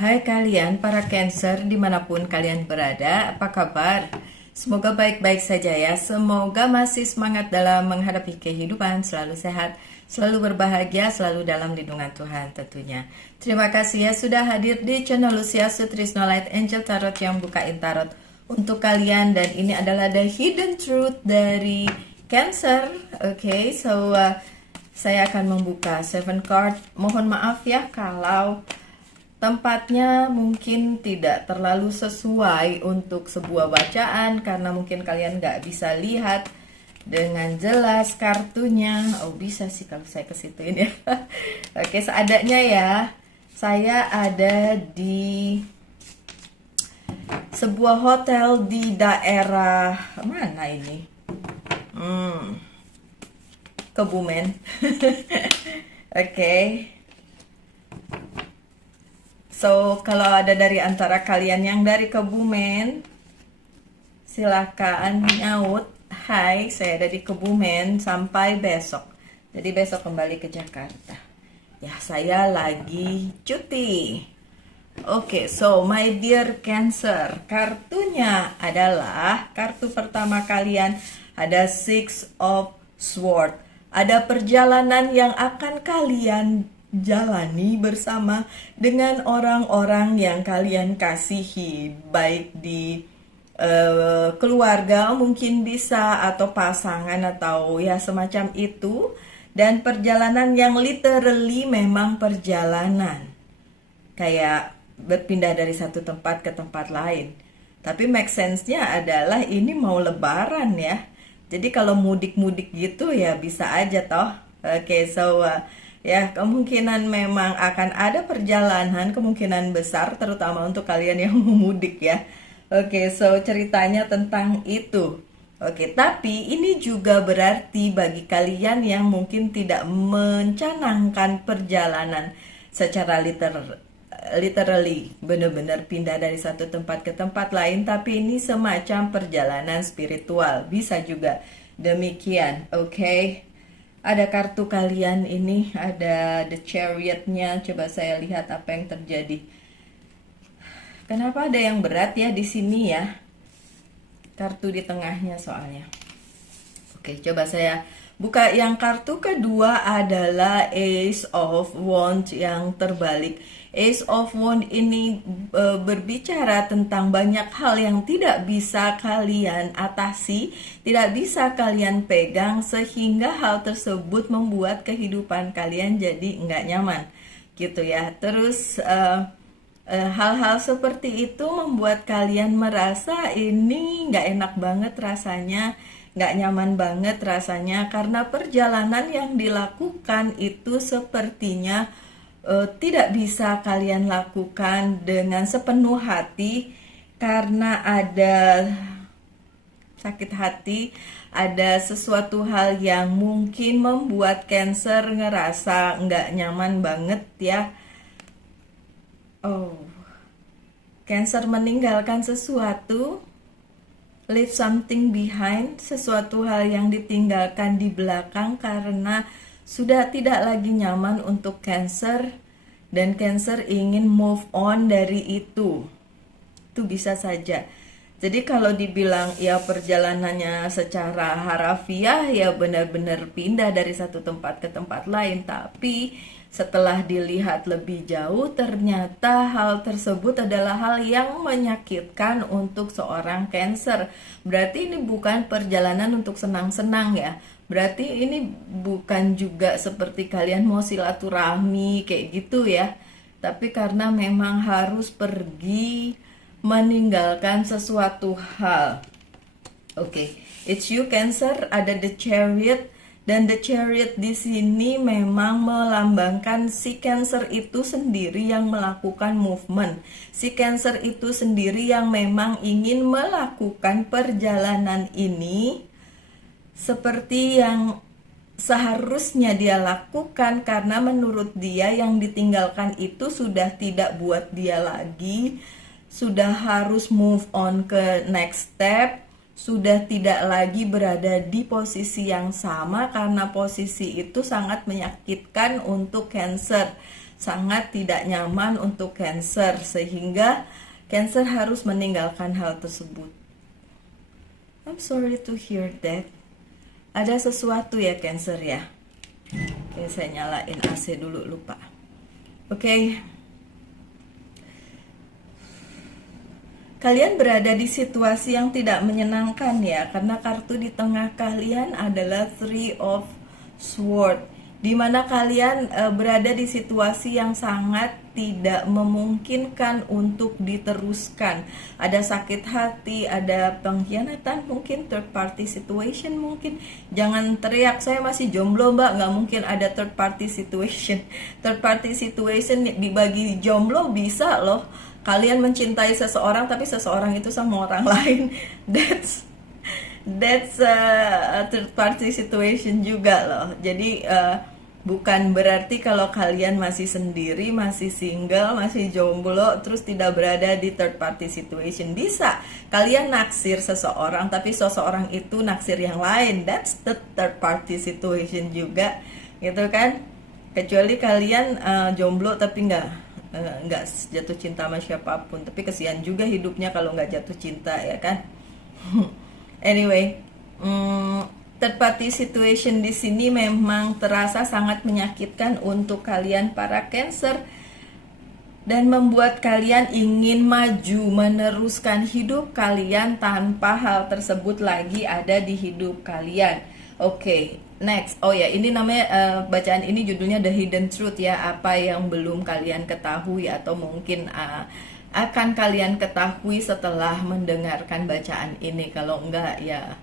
Hai kalian para Cancer dimanapun kalian berada, apa kabar? Semoga baik-baik saja ya. Semoga masih semangat dalam menghadapi kehidupan, selalu sehat, selalu berbahagia, selalu dalam lindungan Tuhan tentunya. Terima kasih ya sudah hadir di channel Lucia Sutrisno Light Angel Tarot yang bukain tarot untuk kalian. Dan ini adalah the hidden truth dari Cancer. Oke, saya akan membuka 7 card. Mohon maaf ya kalau tempatnya mungkin tidak terlalu sesuai untuk sebuah bacaan karena mungkin kalian nggak bisa lihat dengan jelas kartunya. Oh, bisa sih kalau saya ke situin ya. Oke, seadanya ya. Saya ada di sebuah hotel di daerah mana ini? Kebumen. Oke. So, kalau ada dari antara kalian yang dari Kebumen, silakan nyaut. Hai, saya ada di Kebumen sampai besok. Jadi besok kembali ke Jakarta. Ya, saya lagi cuti. Oke, so my dear Cancer, kartunya adalah kartu pertama kalian ada Six of Swords. Ada perjalanan yang akan kalian jalani bersama dengan orang-orang yang kalian kasihi, baik di keluarga mungkin bisa, atau pasangan, atau ya semacam itu. Dan perjalanan yang literally memang perjalanan kayak berpindah dari satu tempat ke tempat lain. Tapi make sense-nya adalah ini mau lebaran ya. Jadi kalau mudik-mudik gitu ya bisa aja toh. Oke, ya, kemungkinan memang akan ada perjalanan, kemungkinan besar, terutama untuk kalian yang mau mudik ya. Oke, ceritanya tentang itu. Oke, tapi ini juga berarti bagi kalian yang mungkin tidak mencanangkan perjalanan secara literally, benar-benar pindah dari satu tempat ke tempat lain, tapi ini semacam perjalanan spiritual, bisa juga demikian. Oke. Ada kartu kalian ini, ada The Chariot-nya. Coba saya lihat apa yang terjadi. Kenapa ada yang berat ya di sini ya? Kartu di tengahnya soalnya. Oke, coba saya buka. Yang kartu kedua adalah Ace of Wands yang terbalik. Ace of Wands ini berbicara tentang banyak hal yang tidak bisa kalian atasi, tidak bisa kalian pegang, sehingga hal tersebut membuat kehidupan kalian jadi nggak nyaman gitu ya. Terus hal-hal seperti itu membuat kalian merasa ini nggak enak banget rasanya, nggak nyaman banget rasanya, karena perjalanan yang dilakukan itu sepertinya tidak bisa kalian lakukan dengan sepenuh hati karena ada sakit hati, ada sesuatu hal yang mungkin membuat Cancer ngerasa nggak nyaman banget ya. Oh, Cancer meninggalkan sesuatu, leave something behind, sesuatu hal yang ditinggalkan di belakang karena sudah tidak lagi nyaman untuk Cancer, dan Cancer ingin move on dari itu. Itu bisa saja. Jadi kalau dibilang ya perjalanannya secara harafiah ya benar-benar pindah dari satu tempat ke tempat lain, tapi setelah dilihat lebih jauh ternyata hal tersebut adalah hal yang menyakitkan untuk seorang Cancer. Berarti ini bukan perjalanan untuk senang-senang ya. Berarti ini bukan juga seperti kalian mau silaturahmi kayak gitu ya. Tapi karena memang harus pergi meninggalkan sesuatu hal. Oke, it's you Cancer, ada The Chariot. Dan The Chariot di sini memang melambangkan si Cancer itu sendiri yang melakukan movement. Si Cancer itu sendiri yang memang ingin melakukan perjalanan ini seperti yang seharusnya dia lakukan, karena menurut dia yang ditinggalkan itu sudah tidak buat dia lagi, sudah harus move on ke next step, sudah tidak lagi berada di posisi yang sama karena posisi itu sangat menyakitkan untuk Cancer. sangat tidak nyaman untuk Cancer, sehingga Cancer harus meninggalkan hal tersebut. I'm sorry to hear that. Ada sesuatu ya Cancer ya. Oke, saya nyalain AC dulu, lupa. Oke. Kalian berada di situasi yang tidak menyenangkan ya, karena kartu di tengah kalian adalah Three of Swords, di mana kalian berada di situasi yang sangat tidak memungkinkan untuk diteruskan. Ada sakit hati, ada pengkhianatan, mungkin third party situation mungkin. Jangan teriak, saya masih jomblo mbak, nggak mungkin ada third party situation. Third party situation dibagi jomblo bisa loh. Kalian mencintai seseorang tapi seseorang itu sama orang lain. That's a third party situation juga loh. Jadi bukan berarti kalau kalian masih sendiri, masih single, masih jomblo, terus tidak berada di third party situation. Bisa kalian naksir seseorang tapi seseorang itu naksir yang lain. That's the third party situation juga, gitu kan. Kecuali kalian jomblo tapi nggak jatuh cinta sama siapapun. Tapi kesian juga hidupnya kalau nggak jatuh cinta, ya kan. Anyway, third party situation di sini memang terasa sangat menyakitkan untuk kalian para Cancer, dan membuat kalian ingin maju meneruskan hidup kalian tanpa hal tersebut lagi ada di hidup kalian. Oke, next. Oh ya, ini namanya bacaan ini judulnya The Hidden Truth ya, apa yang belum kalian ketahui atau mungkin akan kalian ketahui setelah mendengarkan bacaan ini. Kalau enggak ya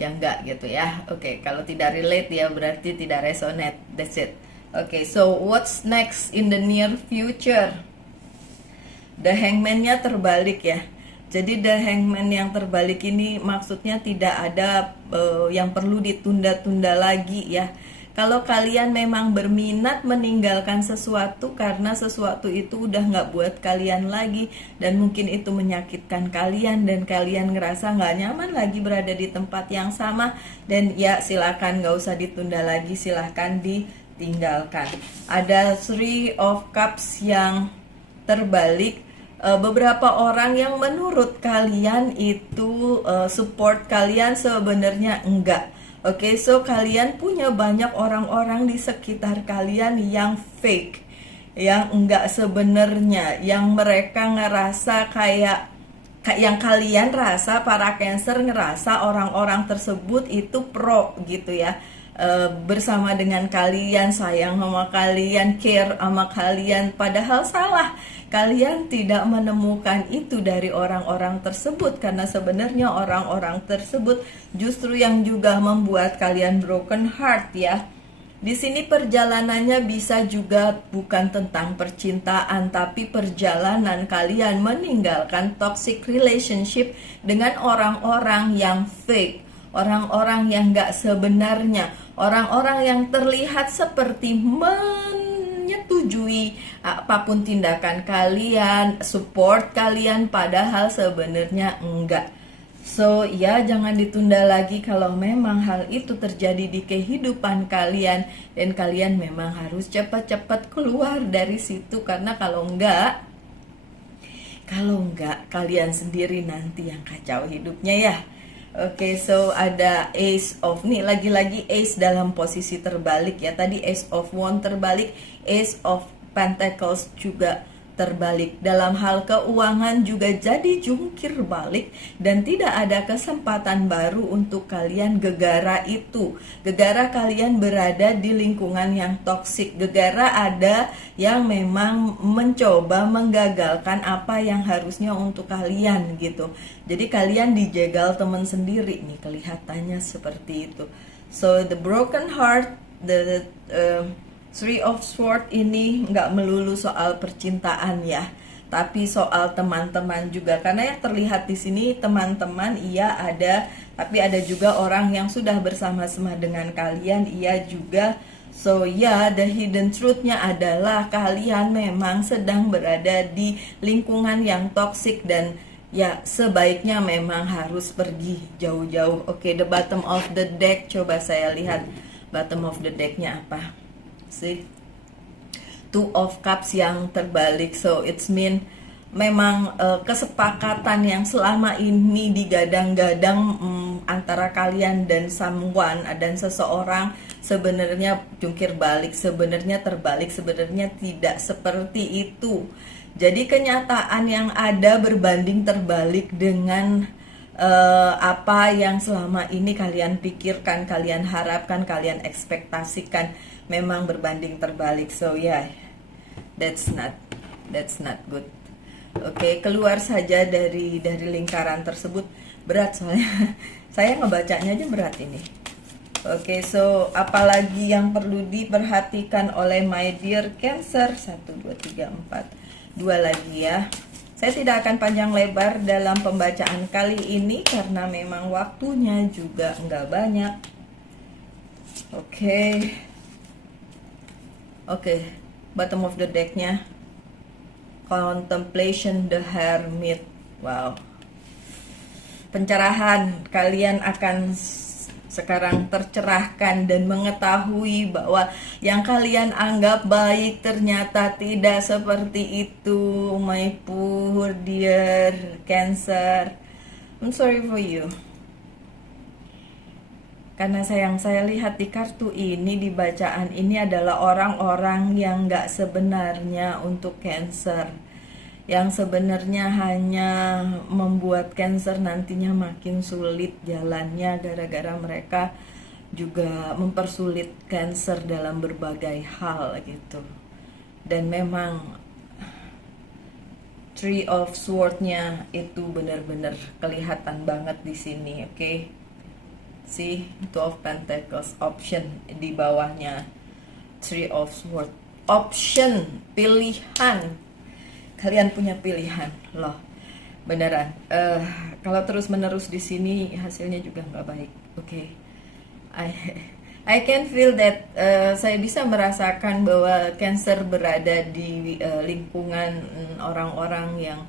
enggak gitu ya. Oke, kalau tidak relate ya berarti tidak resonate. That's it. Oke, so what's next in the near future? The Hangman-nya terbalik ya. Jadi The Hangman yang terbalik ini maksudnya tidak ada yang perlu ditunda-tunda lagi ya. Kalau kalian memang berminat meninggalkan sesuatu karena sesuatu itu udah nggak buat kalian lagi, dan mungkin itu menyakitkan kalian dan kalian ngerasa nggak nyaman lagi berada di tempat yang sama, dan ya silakan, nggak usah ditunda lagi, silakan ditinggalkan. Ada Three of Cups yang terbalik. Beberapa orang yang menurut kalian itu support kalian sebenarnya enggak. Oke, so kalian punya banyak orang-orang di sekitar kalian yang fake, yang enggak sebenarnya, yang mereka ngerasa kayak yang kalian rasa, para Cancer ngerasa orang-orang tersebut itu pro gitu ya, bersama dengan kalian, sayang sama kalian, care sama kalian, padahal salah. Kalian tidak menemukan itu dari orang-orang tersebut, karena sebenarnya orang-orang tersebut justru yang juga membuat kalian broken heart ya. Di sini perjalanannya bisa juga bukan tentang percintaan, tapi perjalanan kalian meninggalkan toxic relationship dengan orang-orang yang fake, orang-orang yang gak sebenarnya, orang-orang yang terlihat seperti menyetujui apapun tindakan kalian, support kalian, padahal sebenarnya enggak. So ya, jangan ditunda lagi kalau memang hal itu terjadi di kehidupan kalian, dan kalian memang harus cepat-cepat keluar dari situ, karena kalau enggak kalian sendiri nanti yang kacau hidupnya ya. Oke, so ada Ace of, nih lagi-lagi Ace dalam posisi terbalik ya. Tadi Ace of Wands terbalik, Ace of Pentacles juga terbalik. Dalam hal keuangan juga jadi jungkir balik, dan tidak ada kesempatan baru untuk kalian gegara itu. Gegara kalian berada di lingkungan yang toksik. Gegara ada yang memang mencoba menggagalkan apa yang harusnya untuk kalian gitu. Jadi kalian dijegal teman sendiri nih, kelihatannya seperti itu. So the broken heart, the Three of Swords ini nggak melulu soal percintaan ya, tapi soal teman-teman juga. Karena yang terlihat di sini teman-teman iya ada, tapi ada juga orang yang sudah bersama-sama dengan kalian iya juga. So ya, the hidden truth-nya adalah kalian memang sedang berada di lingkungan yang toksik, dan ya sebaiknya memang harus pergi jauh-jauh. Oke, the bottom of the deck, coba saya lihat bottom of the deck-nya apa. See? Two of Cups yang terbalik. So it's mean memang kesepakatan yang selama ini digadang-gadang antara kalian dan someone dan seseorang sebenarnya jungkir balik, sebenarnya terbalik, sebenarnya tidak seperti itu. Jadi kenyataan yang ada berbanding terbalik dengan apa yang selama ini kalian pikirkan, kalian harapkan, kalian ekspektasikan, memang berbanding terbalik. So yeah, that's not good. Oke, keluar saja dari lingkaran tersebut. Berat soalnya. Saya ngebacanya aja berat ini. Oke, so apalagi yang perlu diperhatikan oleh my dear Cancer? 1, 2, 3, 4. 2 lagi ya. Saya tidak akan panjang lebar dalam pembacaan kali ini karena memang waktunya juga nggak banyak. Oke, bottom of the decknya. Contemplation, the Hermit. Wow. Pencerahan, kalian akan sekarang tercerahkan dan mengetahui bahwa yang kalian anggap baik ternyata tidak seperti itu, my poor dear Cancer. I'm sorry for you. Karena saya lihat di kartu ini, di bacaan ini adalah orang-orang yang gak sebenarnya untuk Cancer, yang sebenarnya hanya membuat Cancer nantinya makin sulit jalannya, gara-gara mereka juga mempersulit Cancer dalam berbagai hal gitu. Dan memang Three of Swords-nya itu benar-benar kelihatan banget di sini, oke? See, Two of Pentacles, option di bawahnya, Three of Swords, option, pilihan. Kalian punya pilihan loh, beneran. Kalau terus menerus di sini hasilnya juga nggak baik. Oke. I can feel that. Saya bisa merasakan bahwa Cancer berada di lingkungan orang-orang yang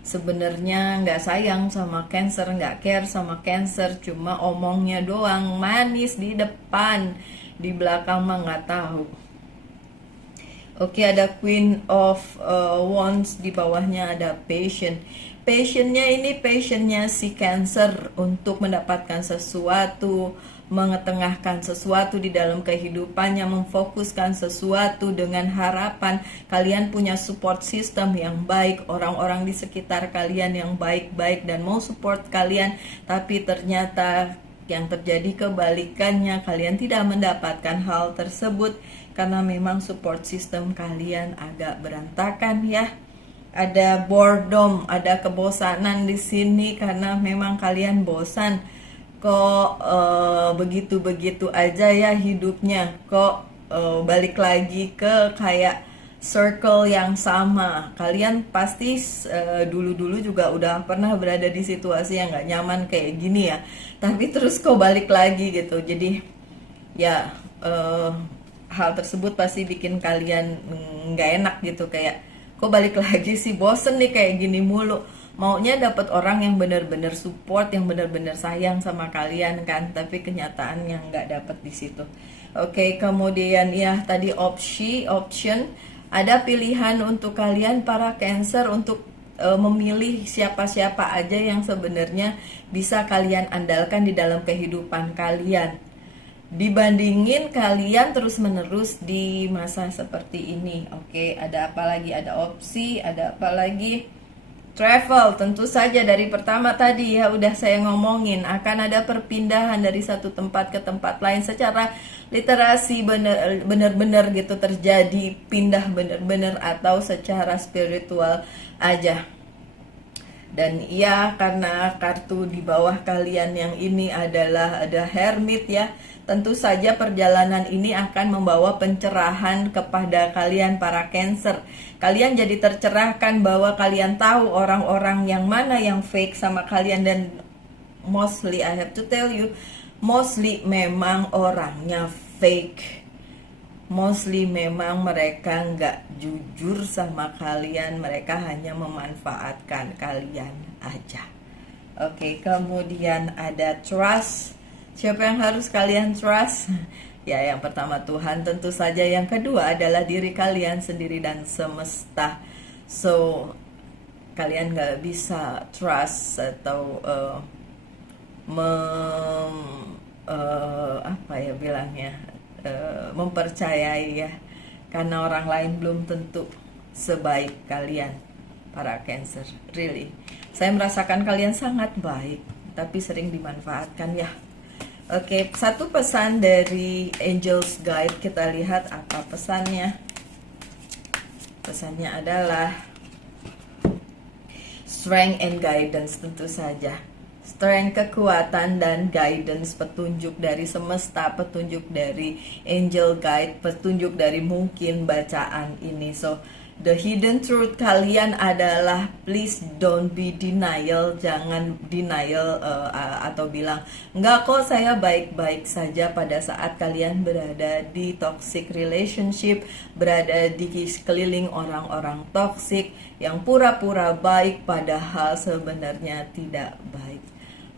sebenarnya nggak sayang sama Cancer, nggak care sama Cancer, cuma omongnya doang, manis di depan, di belakang mah nggak tahu. Oke, ada Queen of Wands, di bawahnya ada Passion. Passionnya ini passionnya si Cancer untuk mendapatkan sesuatu, mengetengahkan sesuatu di dalam kehidupannya, memfokuskan sesuatu dengan harapan kalian punya support system yang baik, orang-orang di sekitar kalian yang baik-baik dan mau support kalian, tapi ternyata yang terjadi kebalikannya, kalian tidak mendapatkan hal tersebut karena memang support system kalian agak berantakan ya. Ada boredom, ada kebosanan di sini karena memang kalian bosan. Kok begitu-begitu aja ya hidupnya, kok balik lagi ke kayak circle yang sama. Kalian pasti dulu-dulu juga udah pernah berada di situasi yang gak nyaman kayak gini ya, tapi terus kok balik lagi gitu. Jadi ya hal tersebut pasti bikin kalian gak enak gitu, kayak kok balik lagi sih, bosen nih kayak gini mulu. Maunya dapat orang yang benar-benar support, yang benar-benar sayang sama kalian kan, tapi kenyataan yang nggak dapat di situ. Oke, kemudian ya tadi option, ada pilihan untuk kalian para Cancer untuk memilih siapa-siapa aja yang sebenarnya bisa kalian andalkan di dalam kehidupan kalian, dibandingin kalian terus-menerus di masa seperti ini. Oke, ada apa lagi? Ada opsi, ada apa lagi? Travel, tentu saja dari pertama tadi ya udah saya ngomongin, akan ada perpindahan dari satu tempat ke tempat lain secara literasi, bener-bener gitu terjadi, pindah bener-bener, atau secara spiritual aja. Dan iya, karena kartu di bawah kalian yang ini adalah ada Hermit ya, tentu saja perjalanan ini akan membawa pencerahan kepada kalian para Cancer. Kalian jadi tercerahkan bahwa kalian tahu orang-orang yang mana yang fake sama kalian, dan mostly, I have to tell you, mostly memang orangnya fake. Mostly memang mereka nggak jujur sama kalian, mereka hanya memanfaatkan kalian aja. Oke, kemudian ada trust. Siapa yang harus kalian trust? Ya, yang pertama Tuhan tentu saja, yang kedua adalah diri kalian sendiri dan semesta. So, kalian nggak bisa trust atau apa ya bilangnya, mempercayai ya, karena orang lain belum tentu sebaik kalian, para Cancer. Really, saya merasakan kalian sangat baik, tapi sering dimanfaatkan ya. Oke, satu pesan dari Angels Guide, kita lihat apa pesannya. Pesannya adalah strength and guidance, tentu saja. Strength, kekuatan, dan guidance, petunjuk dari semesta, petunjuk dari angel guide, petunjuk dari mungkin bacaan ini. So, the hidden truth kalian adalah please don't be denial. Jangan denial atau bilang enggak kok saya baik-baik saja pada saat kalian berada di toxic relationship, berada di sekeliling orang-orang toxic yang pura-pura baik padahal sebenarnya tidak baik.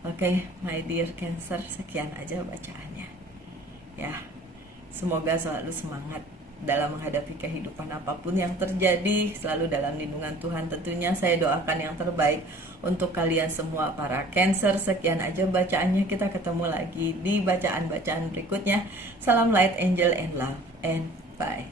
Oke, my dear Cancer, sekian aja bacaannya ya. Semoga selalu semangat dalam menghadapi kehidupan apapun yang terjadi, selalu dalam lindungan Tuhan tentunya. Saya doakan yang terbaik untuk kalian semua, para Cancer. Sekian aja bacaannya, kita ketemu lagi di bacaan-bacaan berikutnya. Salam light, angel, and love, and bye.